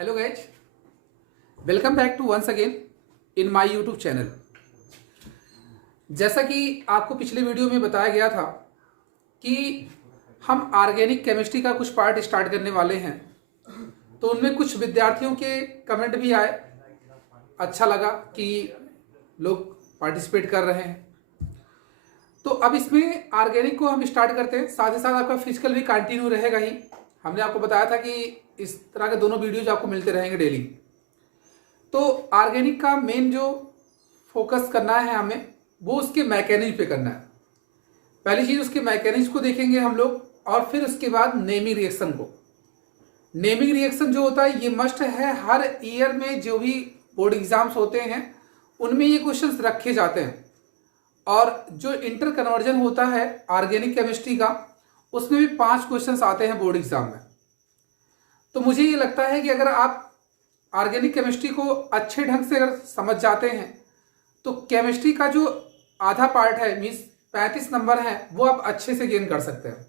Hello guys, welcome back to once again in my YouTube channel. जैसा कि आपको पिछले वीडियो में बताया गया था कि हम ऑर्गेनिक केमिस्ट्री का कुछ पार्ट स्टार्ट करने वाले हैं, तो उनमें कुछ विद्यार्थियों के कमेंट भी आए। अच्छा लगा कि लोग पार्टिसिपेट कर रहे हैं। तो अब इसमें ऑर्गेनिक को हम स्टार्ट करते हैं। साथ ही साथ आपका फिजिकल भी कंटिन्यू रहेगा ही। हमने आपको बताया था कि इस तरह के दोनों वीडियोज आपको मिलते रहेंगे डेली। तो ऑर्गेनिक का मेन जो फोकस करना है हमें, वो उसके मैकेनिज्म पे करना है। पहली चीज़ उसके मैकेनिज्म को देखेंगे हम लोग, और फिर उसके बाद नेमिंग रिएक्शन को। नेमिंग रिएक्शन जो होता है ये मस्ट है। हर ईयर में जो भी बोर्ड एग्जाम्स होते हैं उनमें ये क्वेश्चंस रखे जाते हैं। और जो इंटर कन्वर्जन होता है ऑर्गेनिक केमिस्ट्री का, उसमें भी 5 क्वेश्चंस आते हैं बोर्ड एग्जाम में। तो मुझे ये लगता है कि अगर आप ऑर्गेनिक केमिस्ट्री को अच्छे ढंग से अगर समझ जाते हैं तो केमिस्ट्री का जो आधा पार्ट है, मीन्स 35 नंबर है, वो आप अच्छे से गेन कर सकते हैं।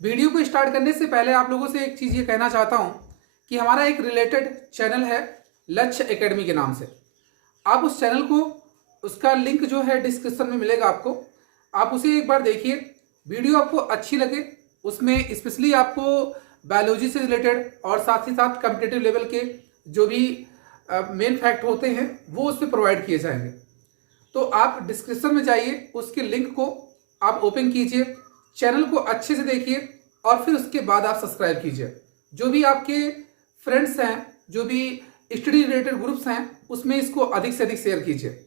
वीडियो को स्टार्ट करने से पहले आप लोगों से एक चीज़ ये कहना चाहता हूँ कि हमारा एक रिलेटेड चैनल है लक्ष्य एकेडमी के नाम से। आप उस चैनल को, उसका लिंक जो है डिस्क्रिप्शन में मिलेगा आपको, आप उसे एक बार देखिए। वीडियो आपको अच्छी लगे, उसमें स्पेशली आपको बायोलॉजी से रिलेटेड और साथ ही साथ कॉम्पिटिटिव लेवल के जो भी मेन फैक्ट होते हैं वो उस पर प्रोवाइड किए जाएंगे। तो आप डिस्क्रिप्शन में जाइए, उसके लिंक को आप ओपन कीजिए, चैनल को अच्छे से देखिए और फिर उसके बाद आप सब्सक्राइब कीजिए। जो भी आपके फ्रेंड्स हैं, जो भी स्टडी रिलेटेड ग्रुप्स हैं, उसमें इसको अधिक से अधिक शेयर कीजिए।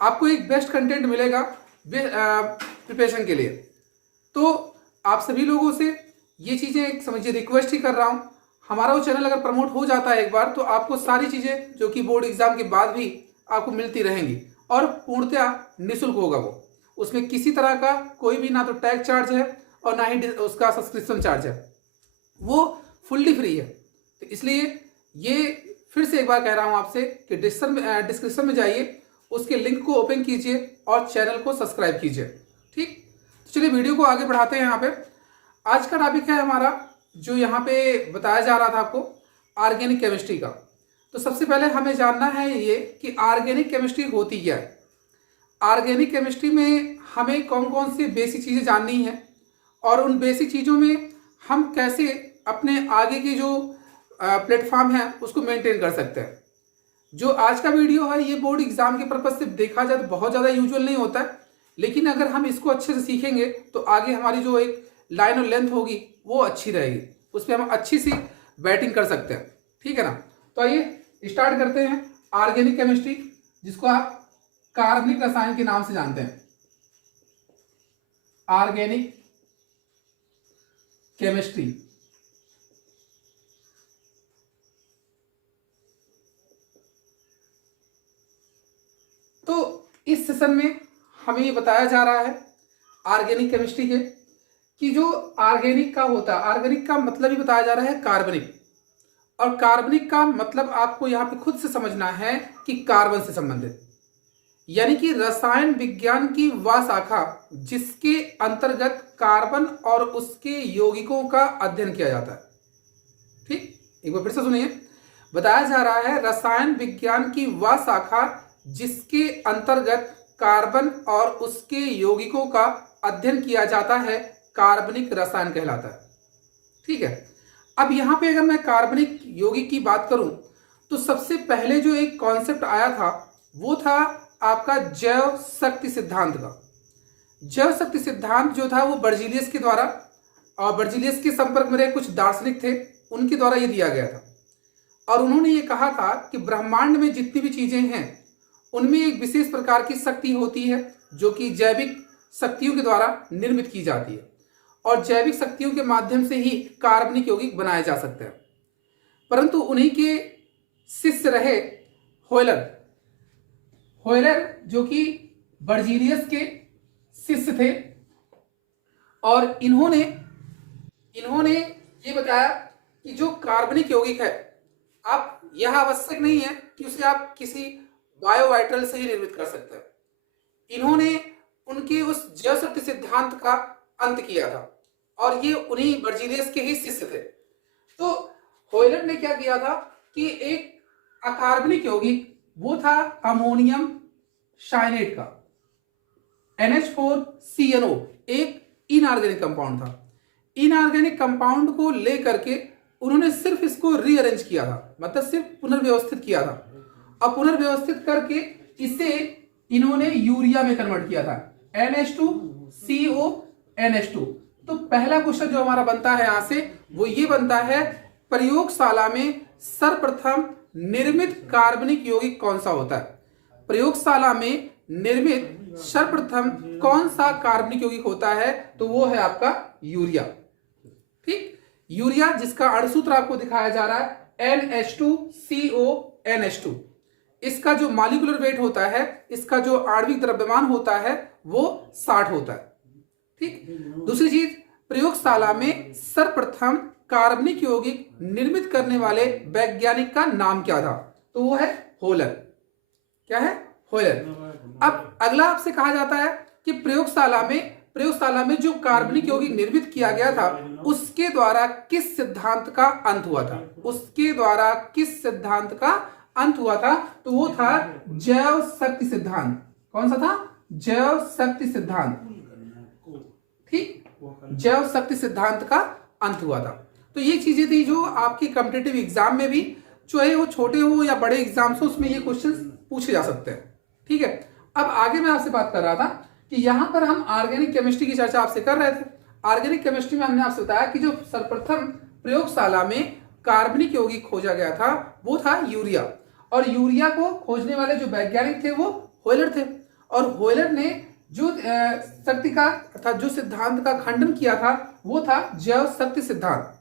आपको एक बेस्ट कंटेंट मिलेगा प्रिपरेशन के लिए। तो आप सभी लोगों से ये चीज़ें एक समझिए रिक्वेस्ट ही कर रहा हूँ। हमारा वो चैनल अगर प्रमोट हो जाता है एक बार, तो आपको सारी चीज़ें जो कि बोर्ड एग्जाम के बाद भी आपको मिलती रहेंगी और पूर्णतया निःशुल्क होगा वो। उसमें किसी तरह का कोई भी ना तो टैग चार्ज है और ना ही उसका सब्सक्रिप्शन चार्ज है, वो फुल्ली फ्री है। तो इसलिए ये फिर से एक बार कह रहा हूँ आपसे कि डिस्क्रिप्शन में जाइए, उसके लिंक को ओपन कीजिए और चैनल को सब्सक्राइब कीजिए। ठीक, तो चलिए वीडियो को आगे बढ़ाते हैं। यहाँ पे आज का टॉपिक है हमारा, जो यहाँ पे बताया जा रहा था आपको, ऑर्गेनिक केमिस्ट्री का। तो सबसे पहले हमें जानना है ये कि ऑर्गेनिक केमिस्ट्री होती क्या है। ऑर्गेनिक केमिस्ट्री में हमें कौन कौन सी बेसिक चीज़ें जाननी है और उन बेसिक चीज़ों में हम कैसे अपने आगे की जो प्लेटफॉर्म है उसको मेंटेन कर सकते हैं। जो आज का वीडियो है ये बोर्ड एग्जाम के पर्पज से देखा जाए तो बहुत ज़्यादा यूजुअल नहीं होता है, लेकिन अगर हम इसको अच्छे से सीखेंगे तो आगे हमारी जो एक लाइन और लेंथ होगी वो अच्छी रहेगी, उस पर हम अच्छी सी बैटिंग कर सकते हैं। ठीक है ना। तो आइए स्टार्ट करते हैं ऑर्गेनिक केमिस्ट्री, जिसको आप कार्बनिक रसायन के नाम से जानते हैं। Organic chemistry. तो इस सेशन में हमें ये बताया जा रहा है ऑर्गेनिक केमिस्ट्री के कि जो ऑर्गेनिक का होता है, ऑर्गेनिक का मतलब ही बताया जा रहा है कार्बनिक। और कार्बनिक का मतलब आपको यहाँ पे खुद से समझना है कि कार्बन से संबंधित, यानी कि रसायन विज्ञान की वह शाखा जिसके अंतर्गत कार्बन और उसके यौगिकों का अध्ययन किया जाता है। ठीक, एक बार फिर से सुनिए। बताया जा रहा है रसायन विज्ञान की वह शाखा जिसके अंतर्गत कार्बन और उसके यौगिकों का अध्ययन किया जाता है, कार्बनिक रसायन कहलाता है। ठीक है। अब यहां पे अगर मैं कार्बनिक यौगिक की बात करूं तो सबसे पहले जो एक कॉन्सेप्ट आया था वो था आपका जैव शक्ति सिद्धांत का। जैव शक्ति सिद्धांत जो था वो बर्जीलियस के द्वारा, और बर्जीलियस के संपर्क में रहे कुछ दार्शनिक थे, उनके द्वारा ये दिया गया था। और उन्होंने ये कहा था कि ब्रह्मांड में जितनी भी चीजें हैं उनमें एक विशेष प्रकार की शक्ति होती है जो कि जैविक शक्तियों के द्वारा निर्मित की जाती है, और जैविक शक्तियों के माध्यम से ही कार्बनिक यौगिक बनाए जा सकते हैं। परंतु उन्हीं के शिष्य रहे होयलर, जो कि बर्जीलियस के शिष्य थे। और इन्होंने ये बताया कि जो कार्बनिक यौगिक है, आप यह आवश्यक नहीं है कि उसे आप किसी बायोवाइटल से ही निर्मित कर सकते हैं। इन्होंने उनके उस जैव शक्ति सिद्धांत का अंत किया था और ये उन्हीं बर्जीलियस के ही शिष्य थे। तो होयलर ने क्या किया था कि एक अकार्बनिक यौगिक वो था अमोनियम साइनेट का NH4CnO, एक इनऑर्गेनिक कंपाउंड था। इनऑर्गेनिक कंपाउंड को लेकर के उन्होंने सिर्फ इसको रीअरेंज किया था, मतलब सिर्फ पुनर्व्यवस्थित किया था। अब पुनर्व्यवस्थित करके इसे इन्होंने यूरिया में कन्वर्ट किया था, NH2CONH2। तो पहला क्वेश्चन जो हमारा बनता है यहां से वो ये बनता है, प्रयोगशाला में सर्वप्रथम निर्मित कार्बनिक यौगिक कौन सा होता है? प्रयोगशाला में निर्मित सर्वप्रथम कौन सा कार्बनिक यौगिक होता है? तो वो है आपका यूरिया। ठीक, यूरिया जिसका अणुसूत्र आपको दिखाया जा रहा है NH2CONH2। इसका जो मॉलिक्यूलर वेट होता है, इसका जो आणविक द्रव्यमान होता है वो 60 होता है। ठीक, दूसरी चीज, प्रयोगशाला में सर्वप्रथम कार्बनिक यौगिक निर्मित करने वाले वैज्ञानिक का नाम क्या था? तो वो है होयलर। क्या है? होयलर। अब अगला आपसे कहा जाता है कि प्रयोगशाला में जो कार्बनिक यौगिक निर्मित किया गया था उसके द्वारा किस सिद्धांत का अंत हुआ था? उसके द्वारा किस सिद्धांत का अंत हुआ था? तो वो था जैव शक्ति सिद्धांत। कौन सा था? जैव शक्ति सिद्धांत। ठीक, जैव शक्ति सिद्धांत का अंत हुआ था। तो ये चीजें थी जो आपकी कॉम्पिटिटिव एग्जाम में भी, चाहे वो छोटे हो या बड़े एग्जाम्स हो, उसमें ये क्वेश्चन पूछे जा सकते हैं। ठीक है, अब आगे मैं आपसे बात कर रहा था कि यहां पर हम ऑर्गेनिक केमिस्ट्री की चर्चा आपसे कर रहे थे। ऑर्गेनिक केमिस्ट्री में हमने आपसे बताया कि जो सर्वप्रथम प्रयोगशाला में कार्बनिक यौगिक खोजा गया था वो था यूरिया, और यूरिया को खोजने वाले जो वैज्ञानिक थे वो होयलर थे। और होयलर ने जो शक्ति का अर्थात जो सिद्धांत का खंडन किया था वो था जैव शक्ति सिद्धांत।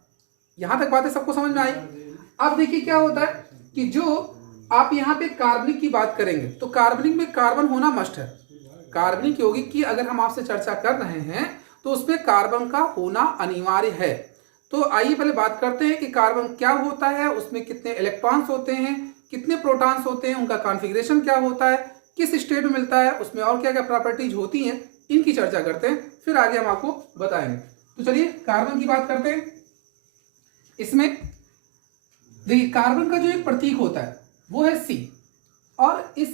यहां तक बातें सबको समझ में आई। अब देखिए क्या होता है कि जो आप यहाँ पे कार्बनिक की बात करेंगे तो कार्बनिक में कार्बन होना मस्ट है। कार्बनिक यौगिक की अगर हम आपसे चर्चा कर रहे हैं तो उसमें कार्बन का होना अनिवार्य है। तो आइए पहले बात करते हैं कि कार्बन क्या होता है, उसमें कितने इलेक्ट्रॉन्स होते हैं, कितने प्रोटॉन्स होते हैं, उनका कॉन्फ़िगरेशन क्या होता है, किस स्टेट में मिलता है, उसमें और क्या क्या प्रॉपर्टीज होती हैं, इनकी चर्चा करते हैं, फिर आगे हम आपको बताएंगे। तो चलिए कार्बन की बात करते हैं। इसमें देखिए कार्बन का जो एक प्रतीक होता है वो है C, और इस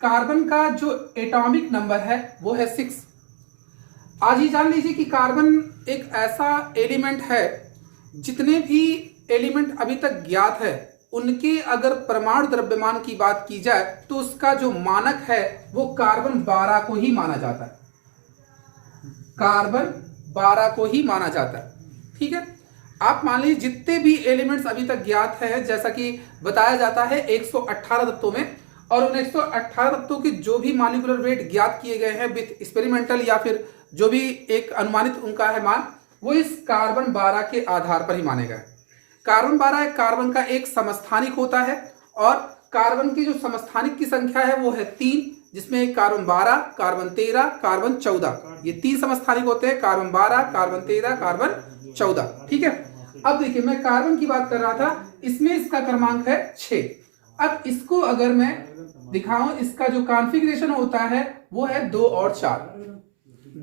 कार्बन का जो एटॉमिक नंबर है वो है 6। आज ही जान लीजिए कि कार्बन एक ऐसा एलिमेंट है, जितने भी एलिमेंट अभी तक ज्ञात है उनके अगर परमाणु द्रव्यमान की बात की जाए तो उसका जो मानक है वो कार्बन 12 को ही माना जाता है। कार्बन 12 को ही माना जाता है। ठीक है, आप मान लीजिए जितने भी एलिमेंट्स अभी तक ज्ञात है, जैसा कि बताया जाता है 118 तत्वों में, और उन 118 तत्वों के जो भी मॉलिक्यूलर वेट ज्ञात किए गए हैं विथ एक्सपेरिमेंटल या फिर जो भी एक अनुमानित उनका है मान, वो इस कार्बन 12 के आधार पर ही माने गए। कार्बन 12 कार्बन का एक समस्थानिक होता है, और कार्बन की जो समस्थानिक की संख्या है वो है 3, जिसमें कार्बन 12, कार्बन 13, कार्बन 14, ये 3 समस्थानिक होते हैं, कार्बन 12, कार्बन 13, कार्बन 14। ठीक है, अब देखिए मैं कार्बन की बात कर रहा था, इसमें इसका क्रमांक है 6। अब इसको अगर मैं दिखाऊं, इसका जो कॉन्फ़िगरेशन होता है वो है 2 और 4,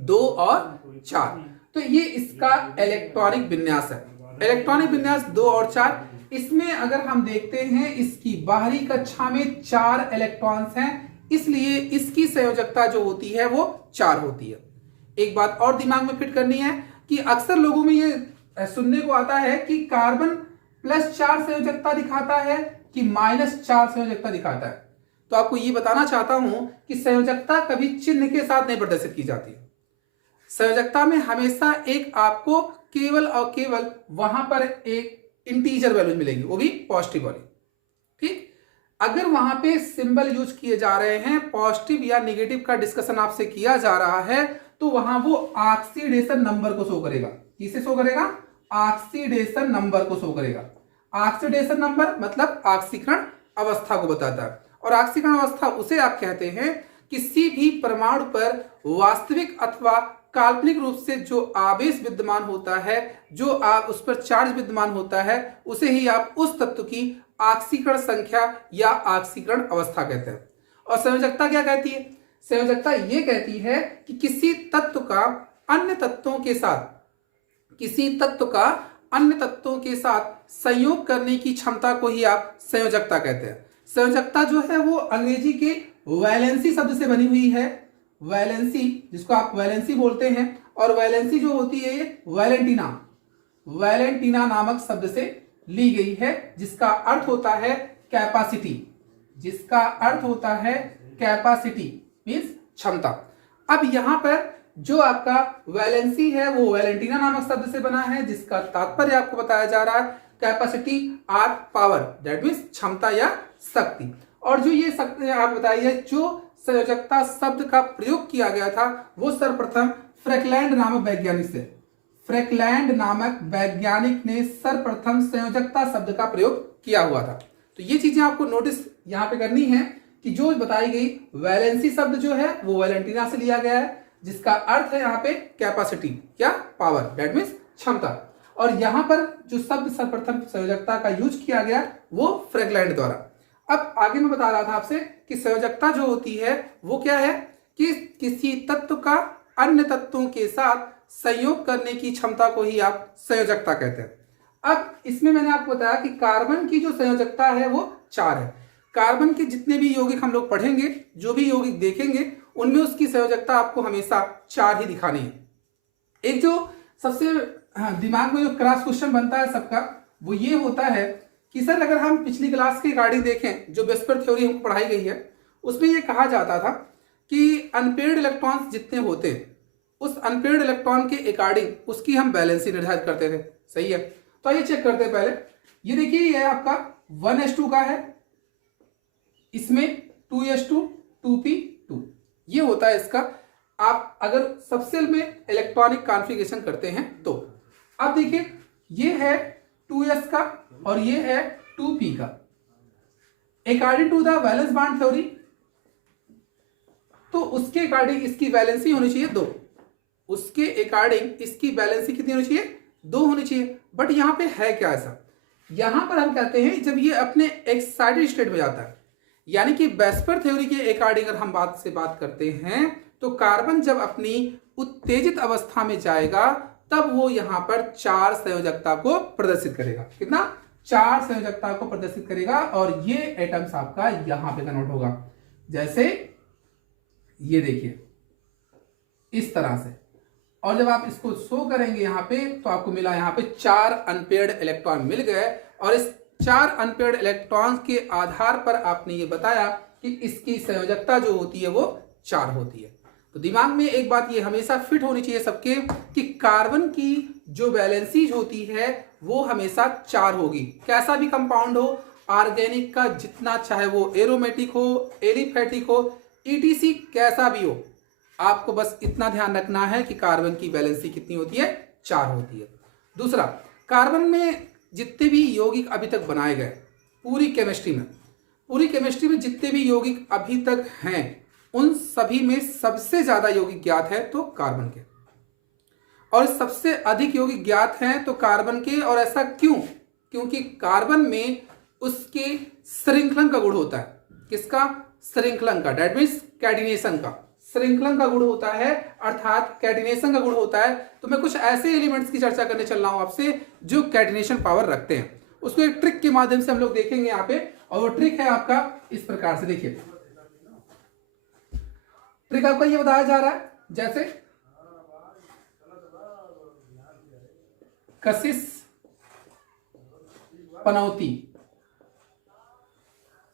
2 और 4। तो ये इसका इलेक्ट्रॉनिक विन्यास है। इलेक्ट्रॉनिक विन्यास 2 और 4। इसमें अगर हम देखते हैं इसकी बाहरी कक्षा में 4 इलेक्ट्रॉन्स हैं, इसलिए इसकी संयोजकता जो होती है वो 4 होती है। एक बात और दिमाग में फिट करनी है कि अक्सर लोगों में ये सुनने को आता है कि कार्बन +4 संयोजकता दिखाता है कि -4 संयोजकता दिखाता है। तो आपको ये बताना चाहता हूं कि संयोजकता कभी चिन्ह के साथ नहीं प्रदर्शित की जाती। संयोजकता में हमेशा एक आपको केवल और केवल वहां पर एक इंटीजर वैल्यू मिलेगी, वो भी पॉजिटिव वाली। ठीक, अगर वहां पे सिंबल यूज किए जा रहे हैं, पॉजिटिव या नेगेटिव का डिस्कशन आपसे किया जा रहा है, तो वहां वो ऑक्सीडेशन नंबर को शो करेगा। किसे शो करेगा? ऑक्सीडेशन नंबर को शो करेगा। ऑक्सीडेशन नंबर मतलब ऑक्सीकरण अवस्था को बताता है, और ऑक्सीकरण अवस्था उसे आप कहते हैं किसी भी परमाणु पर वास्तविक अथवा काल्पनिक रूप से जो आवेश विद्यमान होता है, जो आप उस पर चार्ज विद्यमान होता है, उसे ही आप उस तत्व की ऑक्सीकरण संख्या या ऑक्सीकरण अवस्था कहते हैं। और संयोजकता क्या कहती है? संयोजकता ये कहती है कि किसी तत्व का अन्य तत्वों के साथ, किसी तत्व का अन्य तत्वों के साथ संयोग करने की क्षमता को ही आप संयोजकता कहते हैं। संयोजकता जो है वो अंग्रेजी के वैलेंसी शब्द से बनी हुई है। वैलेंसी, जिसको आप वैलेंसी बोलते हैं, और वैलेंसी जो होती है ये वैलेंटीना नामक शब्द से ली गई है, जिसका अर्थ होता है कैपेसिटी। जिसका अर्थ होता है कैपेसिटी मींस क्षमता। अब यहां पर जो आपका वैलेंसी है वो वैलेंटीना नामक शब्द से बना है, जिसका तात्पर्य आपको बताया जा रहा है capacity are power, that means क्षमता या शक्ति। और जो ये शक्ति आप बताइए, जो संयोजकता शब्द का प्रयोग किया गया था वो सर्वप्रथम फ्रैकलैंड नामक वैज्ञानिक से, फ्रैकलैंड नामक वैज्ञानिक ने सर्वप्रथम संयोजकता शब्द का प्रयोग किया हुआ था। तो ये चीजें आपको नोटिस यहाँ पे करनी है कि जो बताई गई वैलेंसी शब्द जो है वो वैलेंटीना से लिया गया है, जिसका अर्थ है यहाँ पे कैपेसिटी या पावर, दैट मीन्स क्षमता। और यहाँ पर जो शब्द सर्वप्रथम संयोजकता का यूज किया गया वो फ्रैकलैंड द्वारा। अब आगे मैं बता रहा था आपसे कि संयोजकता जो होती है वो क्या है कि किसी तत्व का अन्य तत्वों के साथ संयोग करने की क्षमता को ही आप संयोजकता कहते हैं। अब इसमें मैंने आपको बताया कि कार्बन की जो संयोजकता है वो 4 है। कार्बन के जितने भी यौगिक हम लोग पढ़ेंगे, जो भी यौगिक देखेंगे, उनमें उसकी संयोजकता आपको हमेशा 4 ही दिखानी है। एक जो सबसे दिमाग में जो क्रॉस क्वेश्चन बनता है सबका, वो ये होता है कि सर अगर हम पिछली क्लास की रिगार्डिंग देखें, जो वेस्पर थ्योरी हमको पढ़ाई गई है, उसमें ये कहा जाता था कि अनपेयर्ड इलेक्ट्रॉन्स जितने होते हैं उस अनपेयर्ड इलेक्ट्रॉन के अकॉर्डिंग उसकी हम बैलेंसी निर्धारित करते थे। सही है, तो आइए चेक करते हैं। पहले ये देखिए, ये आपका 1s2 का है, इसमें 2s2 2p2 ये होता है इसका। आप अगर सबसेल में इलेक्ट्रॉनिक कॉन्फ़िगरेशन करते हैं तो अब देखिए, ये है 2s का और ये है 2p का। According to the valence bond theory, तो उसके अकॉर्डिंग इसकी वैलेंसी होनी चाहिए 2। उसके अकॉर्डिंग इसकी वैलेंसी कितनी होनी चाहिए? 2 होनी चाहिए। बट यहां पे है क्या ऐसा, यहां पर हम कहते हैं जब ये अपने एक्साइटेड स्टेट में जाता है, यानी कि वेस्पर थ्योरी के अकॉर्डिंग अगर हम बात करते हैं तो कार्बन जब अपनी उत्तेजित अवस्था में जाएगा तब वो यहां पर 4 संयोजकता को प्रदर्शित करेगा। कितना? 4 संयोजकता को प्रदर्शित करेगा। और ये एटम्स आपका यहां पे कन्वर्ट होगा, जैसे ये देखिए इस तरह से। और जब आप इसको शो करेंगे यहां पे तो आपको मिला यहां पे 4 अनपेयर्ड इलेक्ट्रॉन मिल गए। और इस 4 अनपेयर्ड इलेक्ट्रॉन्स के आधार पर आपने ये बताया कि इसकी संयोजकता जो होती है वो 4 होती है। तो दिमाग में एक बात ये हमेशा फिट होनी चाहिए सबके कि कार्बन की जो वैलेंसी होती है वो हमेशा 4 होगी। कैसा भी कंपाउंड हो, ऑर्गेनिक का जितना चाहे वो एरोमेटिक हो, एलिफेटिक हो, ईटीसी कैसा भी हो, आपको बस इतना ध्यान रखना है कि कार्बन की वैलेंसी कितनी होती है? 4 होती है। दूसरा, कार्बन में जितने भी यौगिक अभी तक बनाए गए पूरी केमिस्ट्री में जितने भी यौगिक अभी तक हैं उन सभी में सबसे ज्यादा यौगिक ज्ञात है तो कार्बन के, और सबसे अधिक यौगिक ज्ञात हैं तो कार्बन के। और ऐसा क्यों? क्योंकि कार्बन में उसके श्रृंखलन का गुण होता है। किसका? श्रृंखलन का, डेट मीन्स कैटिनेशन का। श्रृंखलन का गुण होता है, अर्थात कैटिनेशन का गुण होता है। तो मैं कुछ ऐसे एलिमेंट्स की चर्चा करने चल रहा हूं आपसे जो कैटिनेशन पावर रखते हैं। उसको एक ट्रिक के माध्यम से हम लोग देखेंगे यहाँ पे, और वो ट्रिक है आपका इस प्रकार से। देखिए, ट्रिक आपका ये बताया जा रहा है जैसे कशिश पनौती,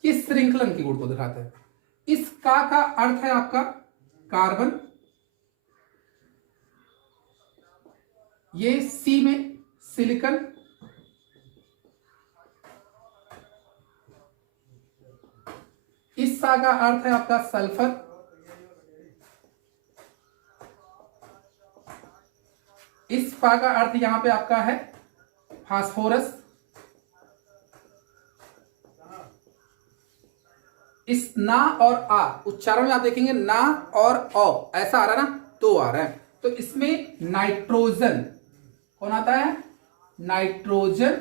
ये श्रृंखलन के गुण को दिखाता है। इस का अर्थ है आपका कार्बन, ये सी में सिलिकॉन, इस सा का अर्थ है आपका सल्फर, इस पा का अर्थ यहां पे आपका है फास्फोरस, इस ना और आ उच्चारण में आप देखेंगे ना और औ ऐसा आ रहा है ना, तो आ रहा है। तो इसमें नाइट्रोजन कौन आता है? नाइट्रोजन।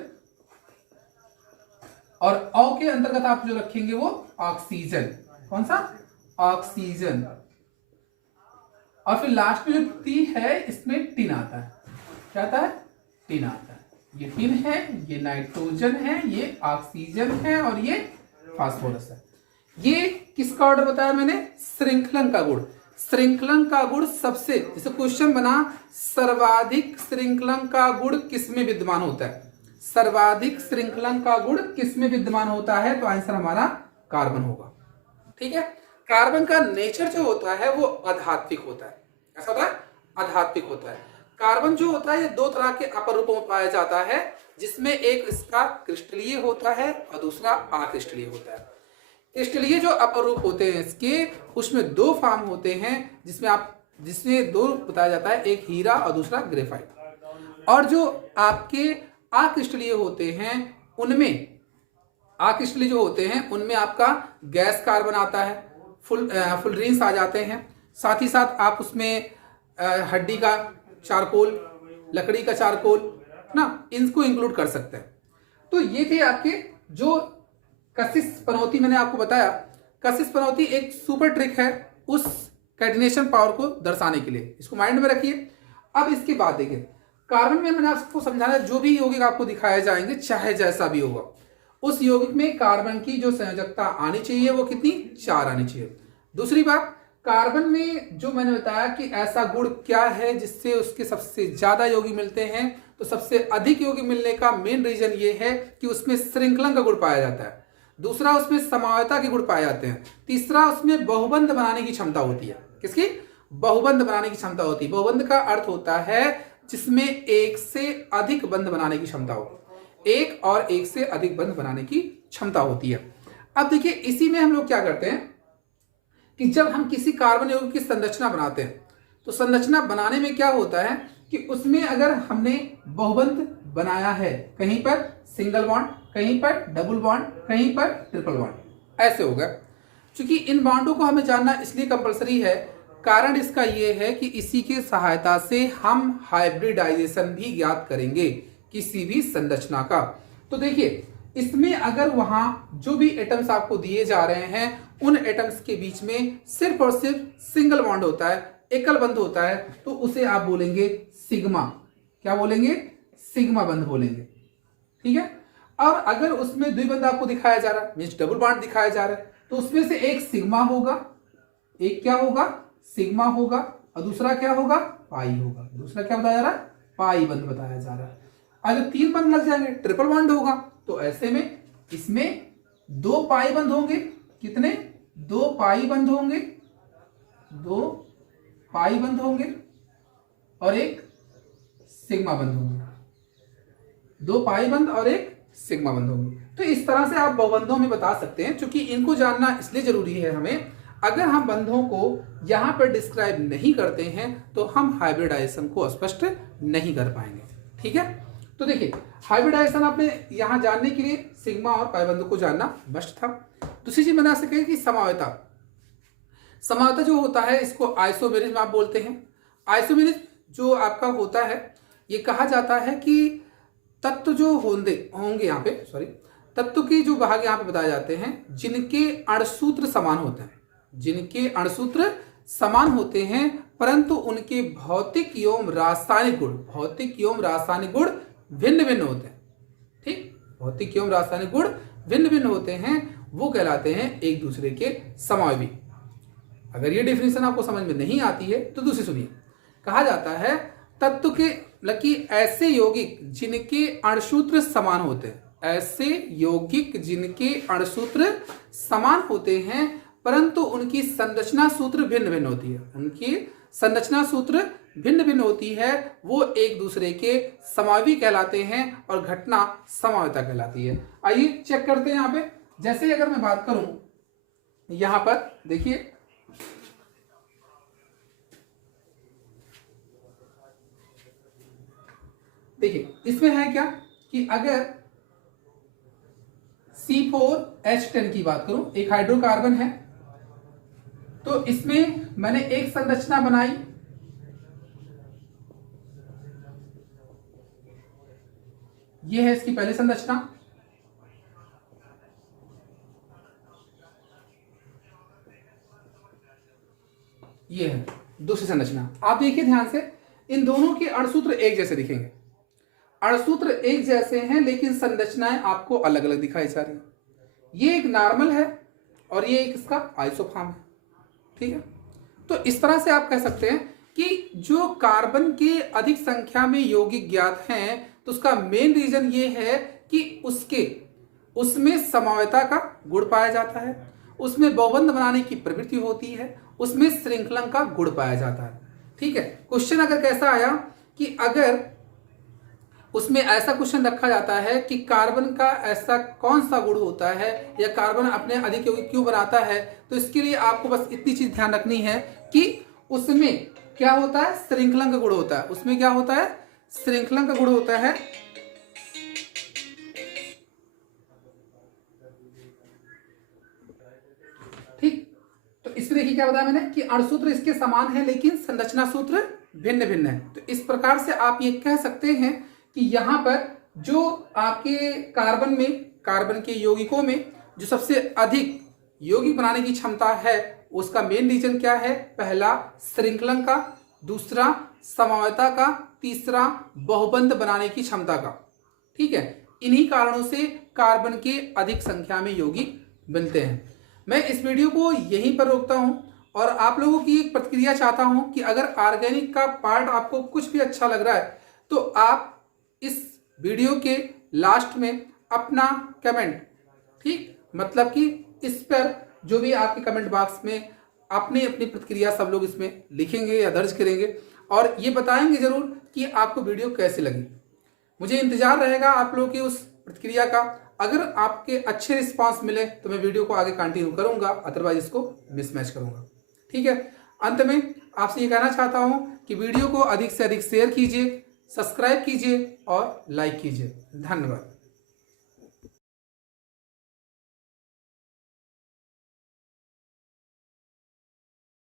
और औ के अंतर्गत आप जो रखेंगे वो ऑक्सीजन। कौन सा? ऑक्सीजन। और फिर लास्ट में जो टी है इसमें टिन आता है। क्या आता है? टिन आता है। ये तीन है, ये नाइट्रोजन है, ये ऑक्सीजन है और ये फास्फोरस है। ये किसका ऑर्डर बताया मैंने? श्रृंखलन का गुण। श्रृंखलन का गुण सबसे, जैसे क्वेश्चन बना सर्वाधिक श्रृंखलन का गुण किसमें विद्यमान होता है, सर्वाधिक श्रृंखलन का गुण किसमें विद्यमान होता है, तो आंसर हमारा कार्बन होगा। ठीक है, कार्बन का नेचर जो होता है वो आध्यात्मिक होता है। ऐसा होता है, आध्यात्मिक होता है। कार्बन जो होता है ये दो तरह के अपर रूपों में पाया जाता है, जिसमें एक इसका क्रिस्टलीय होता है और दूसरा अक्रिस्टलीय होता है। क्रिस्टलीय जो अपर रूप होते हैं इसके, उसमें दो फॉर्म होते हैं, जिसमें दो बताया जाता है, एक हीरा और दूसरा ग्रेफाइट। और जो आपके अक्रिस्टलीय होते हैं उनमें, अक्रिस्टलीय जो होते हैं उनमें आपका गैस कार्बन आता है, फुलरीन्स आ जाते हैं, साथ ही साथ आप उसमें हड्डी का चारकोल, लकड़ी का चारकोल ना, इनको इंक्लूड कर सकते हैं। तो ये थे आपके जो कशिश पनौती मैंने आपको बताया। कशिश पनौती एक सुपर ट्रिक है उस कैटिनेशन पावर को दर्शाने के लिए, इसको माइंड में रखिए। अब इसके बाद देखिए, कार्बन में मैंने आपको समझाया जो भी यौगिक आपको दिखाए जाएंगे चाहे जैसा भी होगा, उस यौगिक में कार्बन की जो संयोजकता आनी चाहिए वो कितनी, 4 आनी चाहिए। दूसरी बात, कार्बन में जो मैंने बताया कि ऐसा गुण क्या है जिससे उसके सबसे ज्यादा यौगिक मिलते हैं, तो सबसे अधिक यौगिक मिलने का मेन रीजन ये है कि उसमें श्रृंखलन का गुण पाया जाता है। दूसरा, उसमें समवायता के गुण पाए जाते हैं। तीसरा, उसमें बहुबंध बनाने की क्षमता होती है। किसकी? बहुबंध बनाने की क्षमता होती है। बहुबंध का अर्थ होता है जिसमें एक से अधिक बंध बनाने की क्षमता हो, एक और एक से अधिक बंध बनाने की क्षमता होती है। अब देखिए, इसी में हम लोग क्या करते हैं कि जब हम किसी कार्बन यौगिक की संरचना बनाते हैं, तो संरचना बनाने में क्या होता है कि उसमें अगर हमने बहुबंध बनाया है, कहीं पर सिंगल बॉन्ड, कहीं पर डबल बॉन्ड, कहीं पर ट्रिपल बॉन्ड, ऐसे होगा। क्योंकि इन बॉन्डों को हमें जानना इसलिए कंपलसरी है, कारण इसका यह है कि इसी की सहायता से हम हाइब्रिडाइजेशन भी ज्ञात करेंगे किसी भी संरचना का। तो देखिए, इसमें अगर वहां जो भी एटम्स आपको दिए जा रहे हैं उन एटम्स के बीच में सिर्फ और सिर्फ सिंगल बॉन्ड होता है, एकल बंध होता है, तो उसे आप बोलेंगे सिग्मा। क्या बोलेंगे? सिग्मा बंध बोलेंगे। ठीक है। और अगर उसमें द्विबंध आपको दिखाया जा रहा है, मींस डबल बॉन्ड दिखाया जा रहा है, तो उसमें से एक सिग्मा होगा, एक क्या होगा? सिग्मा होगा, और दूसरा क्या होगा? पाई होगा। दूसरा क्या बताया जा रहा है? पाई बंध बताया जा रहा है। अगर 3 बंध लग जाएंगे, ट्रिपल बॉन्ड होगा, तो ऐसे में इसमें 2 पाई बंध होंगे। कितने? 2 पाई बंध होंगे, 2 पाई बंध होंगे और एक सिग्मा बंध होंगे। 2 पाई बंध और एक सिग्मा बंध होंगे। तो इस तरह से आप बहुबंधों में बता सकते हैं, क्योंकि इनको जानना इसलिए जरूरी है हमें। अगर हम बंधों को यहां पर डिस्क्राइब नहीं करते हैं तो हम हाइब्रिडाइजेशन को स्पष्ट नहीं कर पाएंगे। ठीक है। तो देखिए, हाइब्रिडाइजेशन आपने यहां जानने के लिए सिग्मा और पाई बंधों को जानना मस्ट था। दूसरी चीज मैंने आपसे कही कि समावयता। समावयता जो होता है इसको आइसोमेरिज्म आप बोलते हैं। आइसोमेरिज्म जो आपका होता है, ये कहा जाता है कि तत्व जो होंगे यहाँ पे, तत्व के जो भाग यहाँ पे बताए जाते हैं जिनके अणुसूत्र समान होते हैं, जिनके अणुसूत्र समान होते हैं, परंतु उनके भौतिक एवं रासायनिक गुण भिन्न भिन्न होते हैं। ठीक, भौतिक एवं रासायनिक गुण भिन्न भिन्न होते हैं, वो कहलाते हैं एक दूसरे के समावयवी। अगर ये डेफिनेशन आपको समझ में नहीं आती है तो दूसरी सुनिए। कहा जाता है तत्व के लकी ऐसे यौगिक जिनके अणुसूत्र समान होते हैं, ऐसे यौगिक जिनके अणुसूत्र समान होते हैं परंतु उनकी संरचना सूत्र भिन्न भिन्न होती है, उनकी संरचना सूत्र भिन्न भिन्न होती है, वो एक दूसरे के समावयवी कहलाते हैं और घटना समावयता कहलाती है। आइए चेक करते हैं यहाँ पे। जैसे अगर मैं बात करूं यहां पर देखिए, इसमें है क्या कि अगर C4H10 की बात करूं, एक हाइड्रोकार्बन है, तो इसमें मैंने एक संरचना बनाई, ये है इसकी पहली संरचना, ये है दूसरी संरचना। आप देखिए ध्यान से, इन दोनों के अणुसूत्र एक जैसे दिखेंगे, अणुसूत्र एक जैसे हैं लेकिन संरचनाएं आपको अलग अलग दिखाई जा रही हैं। ये एक नॉर्मल है और ये एक इसका आइसोफॉर्म है, ठीक है। तो इस तरह से आप कह सकते हैं कि जो कार्बन के अधिक संख्या में यौगिक ज्ञात हैं तो उसका मेन रीजन ये है कि उसमें समवायता का गुण पाया जाता है, उसमें बहुबंध बनाने की प्रवृत्ति होती है, उसमें श्रृंखलन का गुण पाया जाता है, ठीक है। क्वेश्चन अगर कैसा आया कि अगर उसमें ऐसा क्वेश्चन रखा जाता है कि कार्बन का ऐसा कौन सा गुण होता है या कार्बन अपने अधिक यौगिक क्यों बनाता है, तो इसके लिए आपको बस इतनी चीज ध्यान रखनी है कि उसमें क्या होता है, श्रृंखलन का गुण होता है। उसमें क्या होता है, श्रृंखलन का गुण होता है। ठीक, तो इसमें देखिए क्या बताया मैंने कि अणुसूत्र इसके समान है लेकिन संरचना सूत्र भिन्न भिन्न है। तो इस प्रकार से आप ये कह सकते हैं कि यहाँ पर जो आपके कार्बन के यौगिकों में जो सबसे अधिक यौगिक बनाने की क्षमता है उसका मेन रीजन क्या है, पहला श्रृंखलन का, दूसरा समवायता का, तीसरा बहुबंध बनाने की क्षमता का, ठीक है। इन्हीं कारणों से कार्बन के अधिक संख्या में यौगिक बनते हैं। मैं इस वीडियो को यहीं पर रोकता हूं और आप लोगों की एक प्रतिक्रिया चाहता हूं कि अगर ऑर्गेनिक का पार्ट आपको कुछ भी अच्छा लग रहा है तो आप इस वीडियो के लास्ट में अपना कमेंट, ठीक, मतलब कि इस पर जो भी आपके कमेंट बॉक्स में अपनी अपनी प्रतिक्रिया सब लोग इसमें लिखेंगे या दर्ज करेंगे और ये बताएंगे जरूर कि आपको वीडियो कैसी लगी। मुझे इंतजार रहेगा आप लोगों की उस प्रतिक्रिया का। अगर आपके अच्छे रिस्पांस मिले तो मैं वीडियो को आगे कंटिन्यू करूंगा, अदरवाइज इसको मिसमैच करूंगा, ठीक है। अंत में आपसे ये कहना चाहता हूं कि वीडियो को अधिक से अधिक शेयर कीजिए, सब्सक्राइब कीजिए और लाइक कीजिए। धन्यवाद।